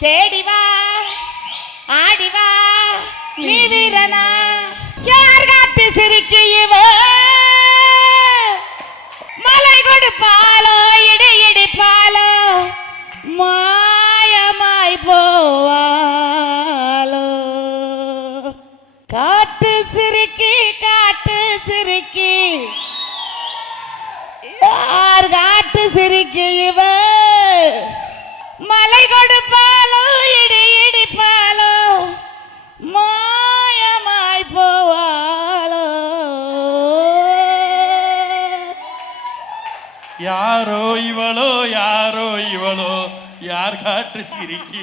தேடிவா ஆடிவா நீ வீரனா யார் காட்டு சிரிக்கு இவ மலை கொடுப்பாலோ இடி இடிப்பாலோ மாயமாய் போவாலோ காட்டு சிரிக்கி யார் காட்டு சிரிக்கு இவ மலை கொடுப்பாலோ இடி இடிப்பாலோ மாயமாய் போவாலோ யாரோ இவளோ யார் காட்டு சிரிக்கி